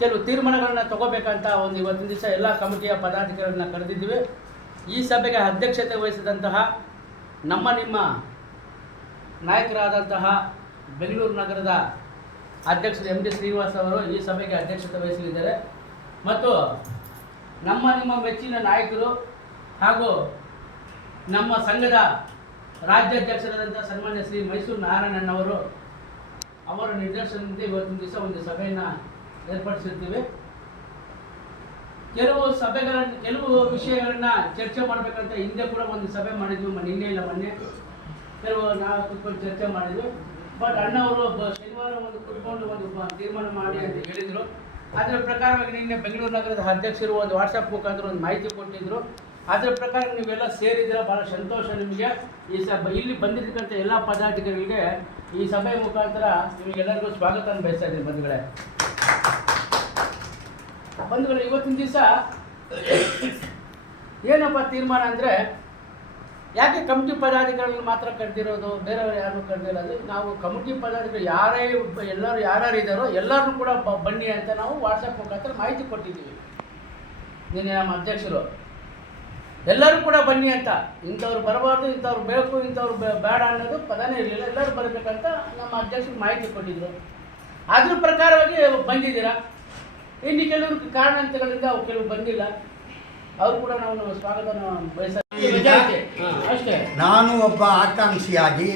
ಕೆಲವು ತೀರ್ಮಾನಗಳನ್ನು ತಗೋಬೇಕಂತ ಒಂದು ಇವತ್ತಿನ ದಿವಸ ಎಲ್ಲ ಕಮಿಟಿಯ ಪದಾಧಿಕಾರಿಗಳನ್ನ ಕರೆದಿದ್ದೀವಿ. ಈ ಸಭೆಗೆ ಅಧ್ಯಕ್ಷತೆ ವಹಿಸಿದಂತಹ ನಿಮ್ಮ ನಾಯಕರಾದಂತಹ ಬೆಂಗಳೂರು ನಗರದ ಅಧ್ಯಕ್ಷರು MD ಶ್ರೀನಿವಾಸ್ ಅವರು ಈ ಸಭೆಗೆ ಅಧ್ಯಕ್ಷತೆ ವಹಿಸಲಿದ್ದಾರೆ. ಮತ್ತು ನಿಮ್ಮ ಮೆಚ್ಚಿನ ನಾಯಕರು ಹಾಗೂ ನಮ್ಮ ಸಂಘದ ರಾಜ್ಯಾಧ್ಯಕ್ಷರಾದಂಥ ಸನ್ಮಾನ್ಯ ಶ್ರೀ ಮೈಸೂರು ನಾರಾಯಣಣ್ಣವರು ಅವರ ನಿರ್ದೇಶನದಿಂದ ಇವತ್ತಿನ ದಿವಸ ಒಂದು ಸಭೆಯನ್ನು ಏರ್ಪಡಿಸಿರ್ತೀವಿ. ಕೆಲವು ವಿಷಯಗಳನ್ನ ಚರ್ಚೆ ಮಾಡಬೇಕಂತ ಹಿಂದೆ ಕೂಡ ಒಂದು ಸಭೆ ಮಾಡಿದ್ವಿ, ನಿನ್ನೆ ಇಲ್ಲ ಮೊನ್ನೆ ಕೆಲವು ನಾವು ಕುತ್ಕೊಂಡು ಚರ್ಚೆ ಮಾಡಿದ್ವಿ. ಬಟ್ ಅಣ್ಣವರು ಶನಿವಾರ ಒಂದು ಕುತ್ಕೊಂಡು ಒಂದು ತೀರ್ಮಾನ ಮಾಡಿ ಅಂತ ಹೇಳಿದರು. ಅದರ ಪ್ರಕಾರವಾಗಿ ನಿನ್ನೆ ಬೆಂಗಳೂರು ನಗರದ ಅಧ್ಯಕ್ಷರು ಒಂದು ವಾಟ್ಸಪ್ ಮುಖಾಂತರ ಒಂದು ಮಾಹಿತಿ ಕೊಟ್ಟಿದ್ದರು. ಅದರ ಪ್ರಕಾರ ನೀವೆಲ್ಲ ಸೇರಿದ್ರೆ ಭಾಳ ಸಂತೋಷ. ನಿಮಗೆ ಈ ಇಲ್ಲಿ ಬಂದಿರ್ತಕ್ಕಂಥ ಎಲ್ಲ ಪದಾಧಿಕಾರಿಗಳಿಗೆ ಈ ಸಭೆ ಮುಖಾಂತರ ನಿಮಗೆಲ್ಲರಿಗೂ ಸ್ವಾಗತ ಬಯಸ್ತಾ ಇದ್ದೀನಿ. ಬಂಧುಗಳೇ, ಇವತ್ತಿನ ದಿವಸ ಏನಪ್ಪ ತೀರ್ಮಾನ ಅಂದರೆ, ಯಾಕೆ ಕಮಿಟಿ ಪದಾಧಿಕಾರಿಗಳು ಮಾತ್ರ ಕರೆದಿರೋದು, ಬೇರೆಯವರು ಯಾರು ಕರೆದಿಲ್ಲ. ಅದು ನಾವು ಕಮಿಟಿ ಪದಾಧಿಕಾರಿ ಯಾರ್ಯಾರು ಇದ್ದಾರೋ ಎಲ್ಲರೂ ಕೂಡ ಬನ್ನಿ ಅಂತ ನಾವು ವಾಟ್ಸಪ್ ಮುಖಾಂತರ ಮಾಹಿತಿ ಕೊಟ್ಟಿದ್ದೀವಿ. ನಿನ್ನೆ ನಮ್ಮ ಅಧ್ಯಕ್ಷರು ಎಲ್ಲರೂ ಕೂಡ ಬನ್ನಿ ಅಂತ, ಇಂಥವ್ರು ಬರಬಾರ್ದು, ಇಂಥವ್ರು ಬೇಕು, ಇಂಥವ್ರು ಬೇಡ ಅನ್ನೋದು ಪದನೇ ಇರಲಿಲ್ಲ. ಎಲ್ಲರೂ ಬರಬೇಕಂತ ನಮ್ಮ ಅಧ್ಯಕ್ಷರು ಮಾಹಿತಿ ಕೊಟ್ಟಿದ್ರು. ಅದ್ರ ಪ್ರಕಾರವಾಗಿ ಬಂದಿದ್ದೀರಾ. ಇನ್ನು ಕೆಲವರು ಕಾರಣಾಂತರಗಳಿಂದ ಕೆಲವು ಬಂದಿಲ್ಲ, ಅವರು ಕೂಡ ನಾವು ಸ್ವಾಗತ ಅಷ್ಟೇ. ನಾನು ಒಬ್ಬ ಆಕಾಂಕ್ಷಿಯಾಗಿ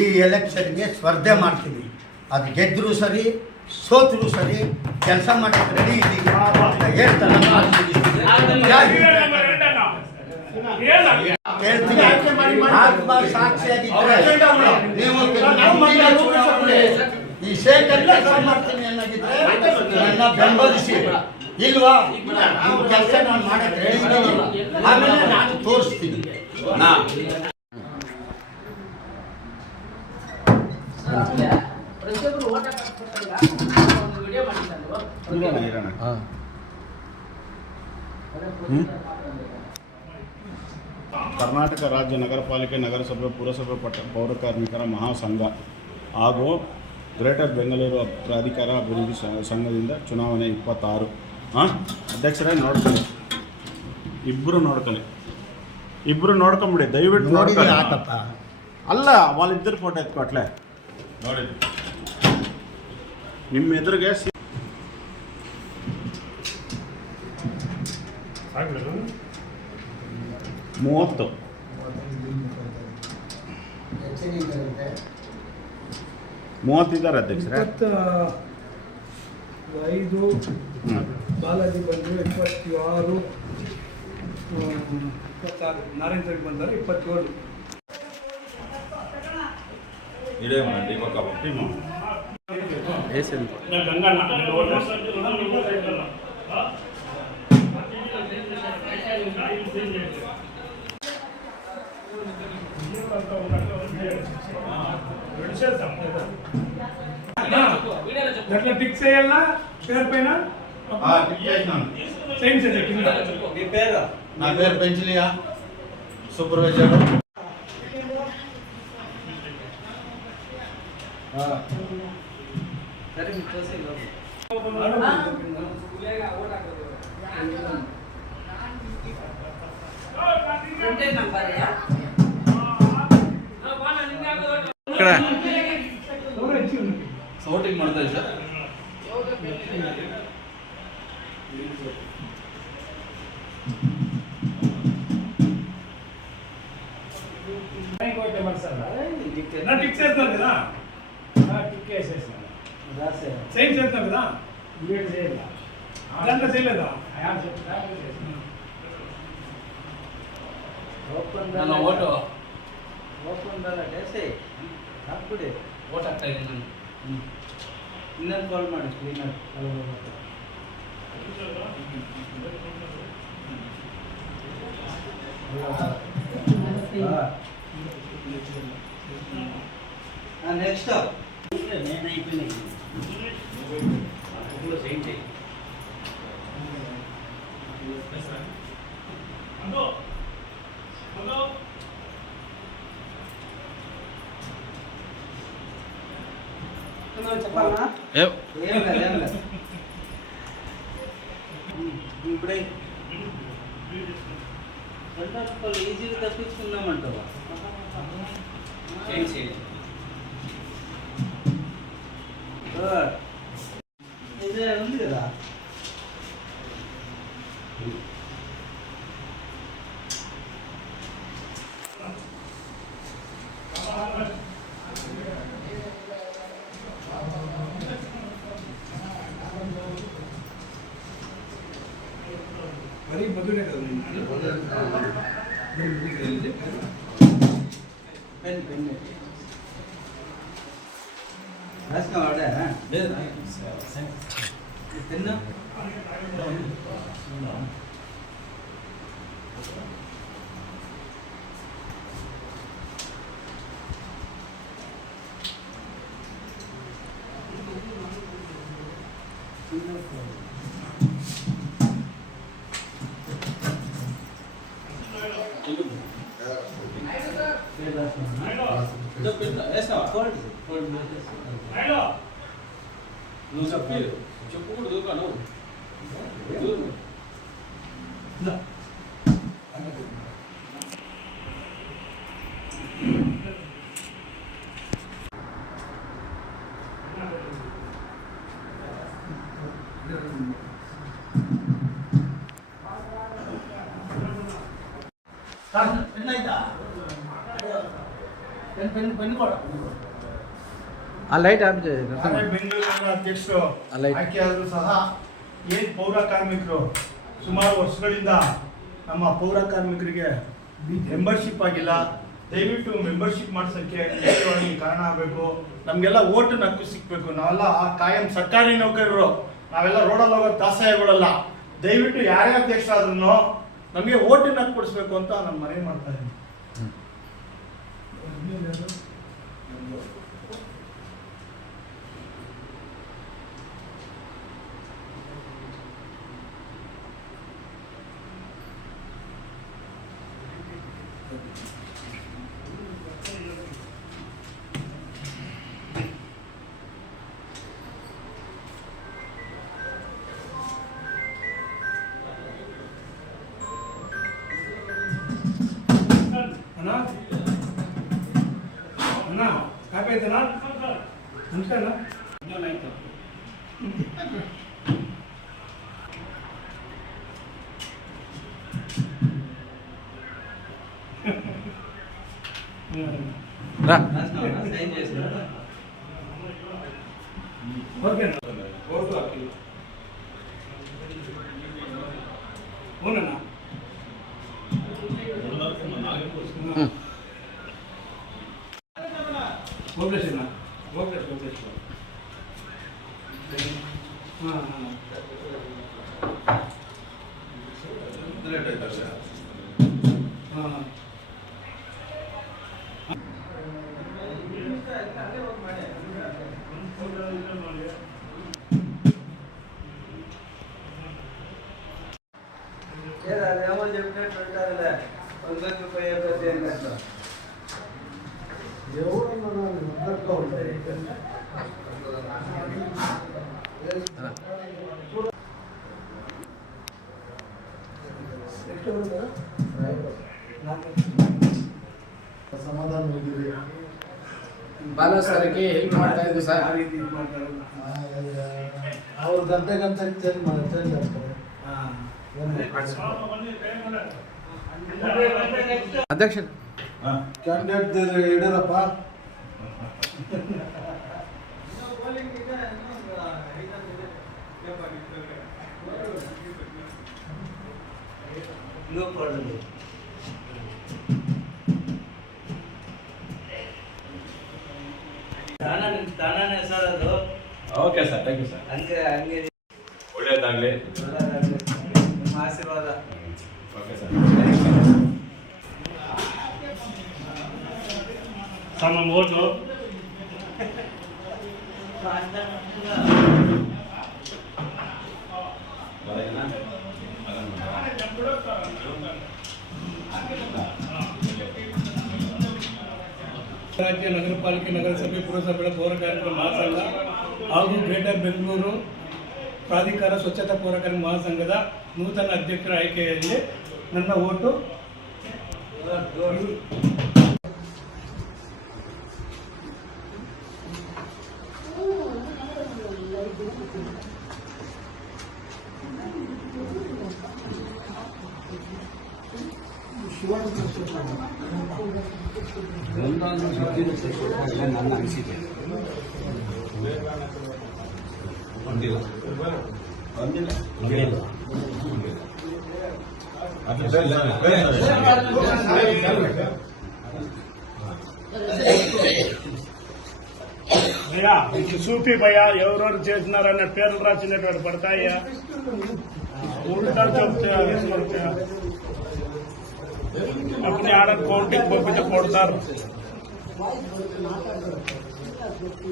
ಈ ಎಲೆಕ್ಷನ್ಗೆ ಸ್ಪರ್ಧೆ ಮಾಡ್ತೀನಿ. ಅದು ಗೆದ್ದರೂ ಸರಿ ಸೋತರೂ ಸರಿ ಕೆಲಸ ಮಾಡೋಕ್ಕೆ ರೆಡಿ ಇದ್ದೀವಿ ಹೇಳ್ತಾನೆ. ಹೇಳ್ತೀನಿ, ಆತ್ಮ ಸಾಕ್ಷಿಯಾಗಿದ್ದರೆ ನೀವು ಈ ಶೇಖರ್ ಕೆಲಸ ಮಾಡ್ತೀನಿ ಅನ್ನೋದಿದ್ರೆ ನನ್ನ ಬೆಂಬಲಿಸಿ. ಇಲ್ವಾ, ನೀವು ಕೆಲಸ ನಾನು ಮಾಡಕ್ಕೆ ರೆಡಿ ಇದ್ದೀನಿ, ಆಮೇಲೆ ನಾನು ತೋರಿಸ್ತೀನಿ. ಕರ್ನಾಟಕ ರಾಜ್ಯ ನಗರ ಪಾಲಿಕೆ ನಗರಸಭೆ ಪುರಸಭೆ ಪೌರ ಕಾರ್ಮಿಕರ ಮಹಾಸಂಘ ಹಾಗೂ ಗ್ರೇಟರ್ ಬೆಂಗಳೂರು ಪ್ರಾಧಿಕಾರ ಅಭಿವೃದ್ಧಿ ಸಂಘದಿಂದ ಚುನಾವಣೆ 26. ಅಧ್ಯಕ್ಷರೇ ನೋಡ್ಕೊಳ್ಳಿ, ಇಬ್ಬರು ನೋಡ್ಕೊಂಬಿಡಿ ದಯವಿಟ್ಟು ನೋಡ್ಕೊಳ್ಳಿ. ಅಲ್ಲ, వాళ్ళిద్దరు ಫೋಟೋ ಎತ್ಕೊಟ್ಲೆ ನೋಡಿ ನಿಮ್ಮ ಎದುರಿಗೆ 30 ಇದ್ದಾರೆ ಅಧ್ಯಕ್ಷರೇ. 25 ಬಾಲಾಜಿ ಬಂದರು, 26 ನಾರಾಯಣ ಬಂದರು, 27 దాంట్లో టిక్ చేయాలా పేరు పైన నా పేరు పెంచలియా సూపర్వైజర్. ఇక్కడ ಸೋಟಿಂಗ್ ಮಾಡ್ತಾ ಇದ್ದ టిక్ చేస్తాను కదా, టిక్ వేసేస్తాను. సైన్ చేస్తాను కదా, అదంతా చేయలేదా? ನನ್ನ ಓಟು ಓಟ್ ಆಗ್ತಾ ಇದ್ದೀನಿ. ಇನ್ನೊಂದು ಕಾಲ್ ಮಾಡಿ ಕ್ಲೀನರ್. ನೆಕ್ಸ್ಟ್ చెప్పాలన్నా? ఈజీగా తప్పించుకుందామంటావా? ఇదే ఉంది కదా. మరి మధురే కదా పెన్ పెన్ రాసినావాడా? లేదు పెన్ను నువ్వు చెప్పకూడదు కాను పెన్ అయితా పెన్ పెన్ కూడా ಆ ಲೈಟ್ ಆಫ್ ಮಾಡಿ ನಾಳೆ ಬೆಂಗಳೂರಿನ ಅಧ್ಯಕ್ಷರು ಆಯ್ಕೆಯಾದರೂ ಸಹ ಏನು ಪೌರ ಕಾರ್ಮಿಕರು ಸುಮಾರು ವರ್ಷಗಳಿಂದ ನಮ್ಮ ಪೌರ ಕಾರ್ಮಿಕರಿಗೆ ಮೆಂಬರ್ಶಿಪ್ ಆಗಿಲ್ಲ. ದಯವಿಟ್ಟು ಮೆಂಬರ್ಶಿಪ್ ಮಾಡಿಸೋಕ್ಕೆ ಮುಖ್ಯವಾಗಿ ಕಾರಣ ಆಗಬೇಕು. ನಮಗೆಲ್ಲ ಓಟಿನ ಹಕ್ಕು ಸಿಗಬೇಕು. ನಾವೆಲ್ಲ ಕಾಯಂ ಸರ್ಕಾರಿ ನೌಕರರು, ನಾವೆಲ್ಲ ರೋಡಲ್ಲಿ ಹೋಗೋ ದಾಸಯ್ಯಗಳಲ್ಲ. ದಯವಿಟ್ಟು ಯಾರೇ ಅಧ್ಯಕ್ಷರಾದ್ರೂ ನಮಗೆ ಓಟಿನ ಹಕ್ಕು ಕೊಡಿಸ್ಬೇಕು ಅಂತ ನಾನು ಮನವಿ ಮಾಡ್ತಾ ಇದ್ದೀನಿ. ಅಣ್ಣ ಅಣ್ಣ ಕಾಪಿ ಆಯ್ತಣ್ಣ? ನಮಸ್ಕಾರ ಅಣ್ಣ. సైన్ చేసిన ఓకే ఓటు ಹಾಕಿ అవునన్నా ಓಬ್ಲೇಶ್ ಅಣ್ಣ ಓಬ್ಲೇಶ್ ಹಾಂ ಹಾಂ అదేమో చెప్పినట్టు ఉంటారులే, 100 రూపాయలు అన్నట్లు. ಸಮಾಧಾನ ಹೋಗಿದೆ. ಬಾಲ ಸರ್ಗೆ ಹೆಲ್ಪ್ ಮಾಡ್ತಾ ಇದ್ವಿ ಸರ್. ಆ ರೀತಿ ಇದು ಮಾಡ್ತಾರೆ. ಅವ್ರು ಗಂಟೆ ಚೇಂಜ್ ಮಾಡ್ತಾರೆ. ಅಧ್ಯಕ್ಷ ಕ್ಯಾಂಡಿಡೇಟ್ ಯಡಿಯೂರಪ್ಪ No problem. ತಾನೇ ಸರ್ ಅದು. Okay sir, thank you sir. ಹಂಗೆ ಹಂಗೆ ಒಳ್ಳೆಯದಾಗಲಿ. ನಿಮ್ಮ ಆಶೀರ್ವಾದ. Okay sir. ಸರ್ ನಮ್ಮ ಓಟು ರಾಜ್ಯ ನಗರ ಪಾಲಿಕೆ ನಗರಸಭೆ ಪುರಸಭೆಗಳ ಪೌರ ಕಾರ್ಮಿಕರ ಮಹಾಸಂಘ ಹಾಗೂ ಗ್ರೇಟರ್ ಬೆಂಗಳೂರು ಪ್ರಾಧಿಕಾರ ಸ್ವಚ್ಛತಾ ಪೌರ ಕಾರ್ಮಿಕ ಮಹಾಸಂಘದ ನೂತನ ಅಧ್ಯಕ್ಷರ ಆಯ್ಕೆಯಲ್ಲಿ ನನ್ನ ಓಟು ನನ್ನ ಅನಿಸಿಕೆ ಬಂದಿಲ್ಲ भैया सूफी भैया ఎవరెవరు చేస్తున్నారన్న పేర్లు రాసినటువంటి పడతాయా उल्टा చెప్తే अपने आड़ कोर्टिंग పంపితే కొడతారు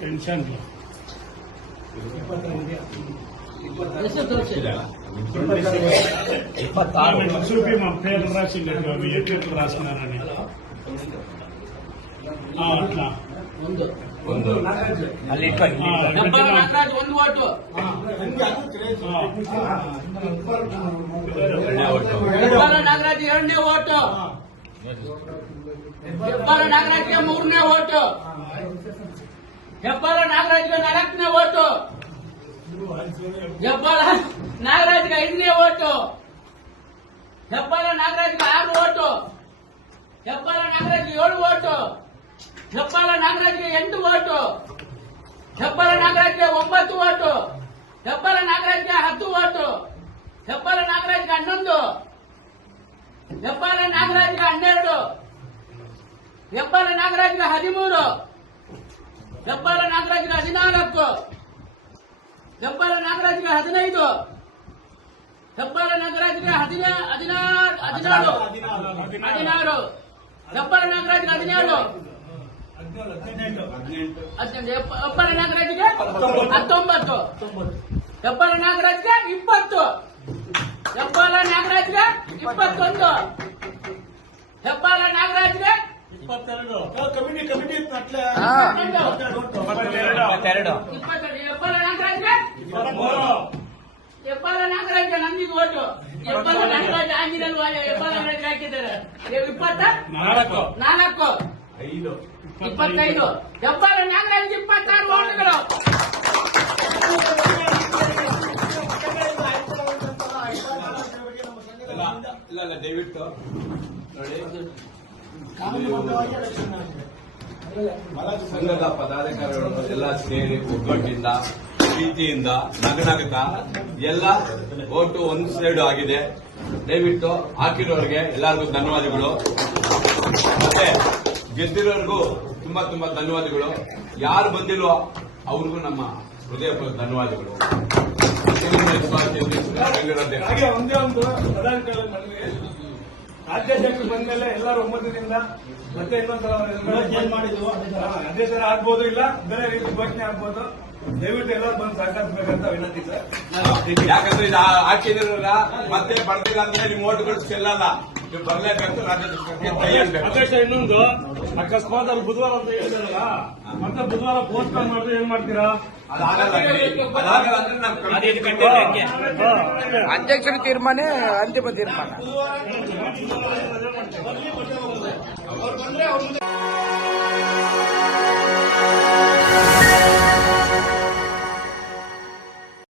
ಟೆನ್ಷನ್ చూపి మా పేర్లు రాసిండేవి అవి ఎట్లు రాసినారని అట్లా ಹೆಬ್ಬಾಳ ನಾಗರಾಜ್ ಒಂದು ಓಟು. ಹೆಬ್ಬಾಳ ನಾಗರಾಜ್ 2ನೇ ಓಟು. ಹೆಬ್ಬಾಳ ನಾಗರಾಜ್ಗೆ 3ನೇ ಓಟು. ಹೆಬ್ಬಾಳ ನಾಗರಾಜ್ಗೆ 4ನೇ ಓಟು. ಹೆಬ್ಬಾಳ ನಾಗರಾಜ್ಗೆ 5ನೇ ಓಟು. ಹೆಬ್ಬಾಳ ನಾಗರಾಜ್ಗೆ 6 ಓಟು. ಹೆಬ್ಬಾಳ ನಾಗರಾಜ್ಗೆ 7 ಓಟು. ಹೆಬ್ಬಾಳ ನಾಗರಾಜ್ಗೆ 8 ಓಟು. ಹೆಬ್ಬಾಳ ನಾಗರಾಜ್ಗೆ 9 ಓಟು. ಹೆಬ್ಬಾಳ ನಾಗರಾಜ್ಗೆ 10 ಓಟು. ಹೆಬ್ಬಾಳ ನಾಗರಾಜ್ಗೆ 11. ಹೆಬ್ಬಾಳ ನಾಗರಾಜ್ಗೆ 12. ಹೆಬ್ಬಾಳ ನಾಗರಾಜ್ಗೆ 13. ಹೆಬ್ಬಾಳ ನಾಗರಾಜ್ಗೆ 14. ಹೆಬ್ಬಾಳ ನಾಗರಾಜ್ಗೆ 15. ಹೆಬ್ಬಾಳ ನಾಗರಾಜ್ಗೆ 16. ಹೆಬ್ಬಾಳ ನಾಗರಾಜ್ಗೆ 17. ಹೆಬ್ಬಾಳ ನಾಗರಾಜ್ಗೆ 19. ಹೆಬ್ಬಾಳ ನಾಗರಾಜ್ಗೆ 20. ಹೆಬ್ಬಾಳ ನಾಗರಾಜ್ಗೆ 21. ಹೆಬ್ಬಾಳ ನಾಗರಾಜ್ಗೆ 22. ಹೆಬ್ಬಾಳ ನಾಗರಾಜ್ಗೆ ಹೆಬ್ಬಾಳ ನಾಗರಾಜ್ಗೆ ನಂದಿಗೆ ಓಟು. ಹೆಬ್ಬಾಳ ನಾಗರಾಜ್ ಆಂಜನೇಯ ಹೆಬ್ಬಾಳ ನಾಗರಾಜ್ಗೆ ಹಾಕಿದ್ದಾರೆ 24. 25. ಹೆಬ್ಬಾಳ ನಾಗರಾಜ್ಗೆ 26 ಓಟುಗಳು. ಇಲ್ಲ ದಯವಿಟ್ಟು ನೋಡಿ, ಸಂಘದ ಪದಾಧಿಕಾರಿಗಳು ಎಲ್ಲ ಸೇರಿ ಒಗ್ಗಟ್ಟಿಂದ ಪ್ರೀತಿಯಿಂದ ನಗನಗುತ್ತ ಎಲ್ಲ ಓಟು ಒಂದು ಸೈಡ್ ಆಗಿದೆ. ದಯವಿಟ್ಟು ಹಾಕಿರೋರಿಗೆ ಎಲ್ಲರಿಗೂ ಧನ್ಯವಾದಗಳು. ಮತ್ತೆ ಗೆದ್ದಿರೋರ್ಗೂ ತುಂಬಾ ತುಂಬಾ ಧನ್ಯವಾದಗಳು. ಯಾರು ಬಂದಿಲ್ವೋ ಅವ್ರಿಗೂ ನಮ್ಮ ಹೃದಯಪೂರ್ವಕ ಧನ್ಯವಾದಗಳು. ಹಾಗೆ ಒಂದೇ ಒಂದು ಪದಾಧಿಕಾರಿ ಮನವಿಗೆ, ರಾಜ್ಯಾಧ್ಯಕ್ಷರು ಬಂದ್ಮೇಲೆ ಎಲ್ಲರೂ ಒಮ್ಮತದಿಂದ ಮತ್ತೆ ಇನ್ನೊಂದು ಮಾಡಿದ್ವು ಅದೇ ತರ ಆಗ್ಬೋದು, ಇಲ್ಲ ಬೇರೆ ರೀತಿ ಘೋಷಣೆ ಆಗ್ಬೋದು. ದಯವಿಟ್ಟು ಎಲ್ಲರೂ ಬಂದು ಸಹಕರಿಸಬೇಕಂತ ವಿನಂತಿ ಸರ್. ಯಾಕಂದ್ರೆ ಇದು ಹಾಕಿದಿರಲ್ಲ ಮತ್ತೆ ಬರ್ದಿಲ್ಲ ಅಂದ್ರೆ ನಿಮ್ಮ ಓಟುಗಳು ಚೆಲ್ಲಲ್ಲ. ನೀವು ಬರ್ಲೇಬೇಕು. ರಾಜ್ಯಾಧ್ಯಕ್ಷರಿಗೆ ಕೈ ಹಾಕ್ಬೇಕು. ಅಧ್ಯಕ್ಷ, ಇನ್ನೊಂದು ಅಕಸ್ಮಾತ್ ಅಲ್ಲಿ ಬುಧವಾರ ಅಂತ ಹೇಳಿದಾರಲ್ಲ, ಮತ್ತೆ ಬುಧವಾರ ಪೋಸ್ಟ್ಪೋನ್ ಮಾಡಿದ್ರೆ ಏನ್ ಮಾಡ್ತೀರಾ? ಅದಾಗಲ್ಲ ಅಂದ್ರೆ ನಾವು ಅಧ್ಯಕ್ಷರ ತೀರ್ಮಾನ ಅಂತಿಮ ತೀರ್ಮಾನ.